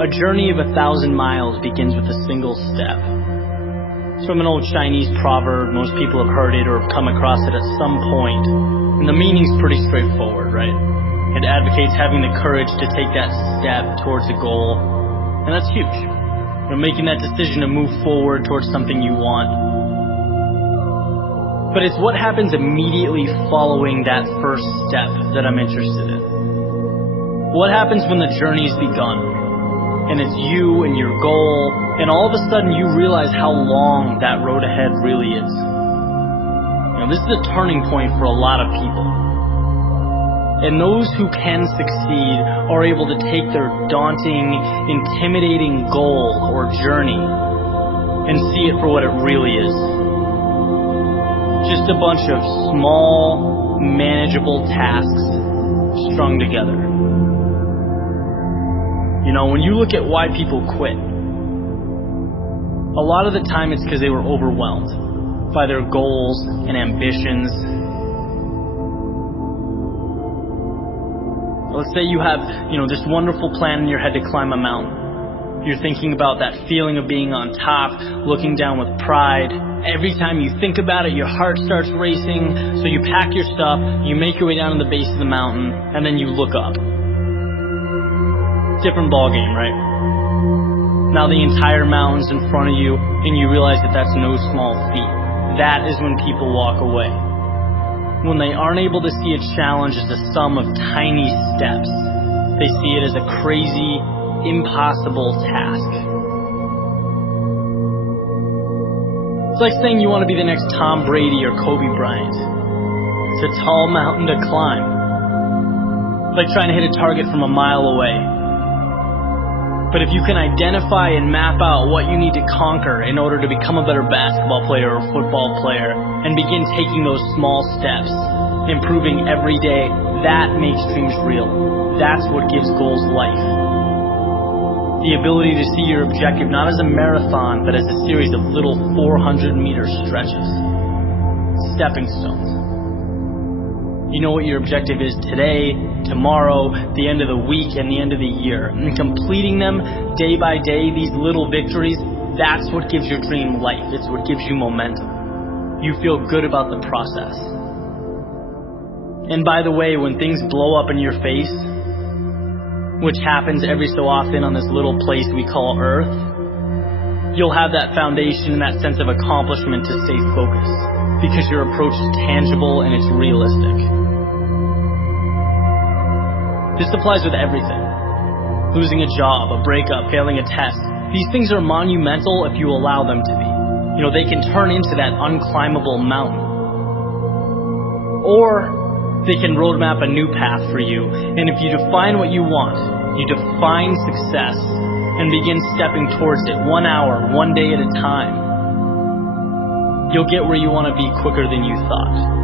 A journey of 1,000 miles begins with a single step. It's from an old Chinese proverb. Most people have heard it or have come across it at some point. And the meaning's pretty straightforward, right? It advocates having the courage to take that step towards a goal. And that's huge. You're making that decision to move forward towards something you want. But it's what happens immediately following that first step that I'm interested in. What happens when the journey's begun? And it's you and your goal, and all of a sudden you realize how long that road ahead really is. This is a turning point for a lot of people. And those who can succeed are able to take their daunting, intimidating goal or journey and see it for what it really is. Just a bunch of small, manageable tasks strung together. When you look at why people quit, a lot of the time it's because they were overwhelmed by their goals and ambitions. Let's say you have, this wonderful plan in your head to climb a mountain. You're thinking about that feeling of being on top, looking down with pride. Every time you think about it, your heart starts racing. So you pack your stuff, you make your way down to the base of the mountain, and then you look up. Different ball game, right? Now the entire mountain's in front of you, and you realize that that's no small feat. That is when people walk away. When they aren't able to see a challenge as a sum of tiny steps, they see it as a crazy, impossible task. It's like saying you want to be the next Tom Brady or Kobe Bryant. It's a tall mountain to climb. It's like trying to hit a target from a mile away. But if you can identify and map out what you need to conquer in order to become a better basketball player or football player and begin taking those small steps, improving every day, that makes dreams real. That's what gives goals life. The ability to see your objective not as a marathon, but as a series of little 400-meter stretches. Stepping stones. You know what your objective is today, tomorrow, the end of the week, and the end of the year. And completing them day by day, these little victories, that's what gives your dream life. It's what gives you momentum. You feel good about the process. And by the way, when things blow up in your face, which happens every so often on this little place we call Earth, you'll have that foundation and that sense of accomplishment to stay focused, because your approach is tangible and it's realistic. This applies with everything. Losing a job, a breakup, failing a test. These things are monumental if you allow them to be. They can turn into that unclimbable mountain. Or they can roadmap a new path for you. And if you define what you want, you define success and begin stepping towards it 1 hour, 1 day at a time, you'll get where you want to be quicker than you thought.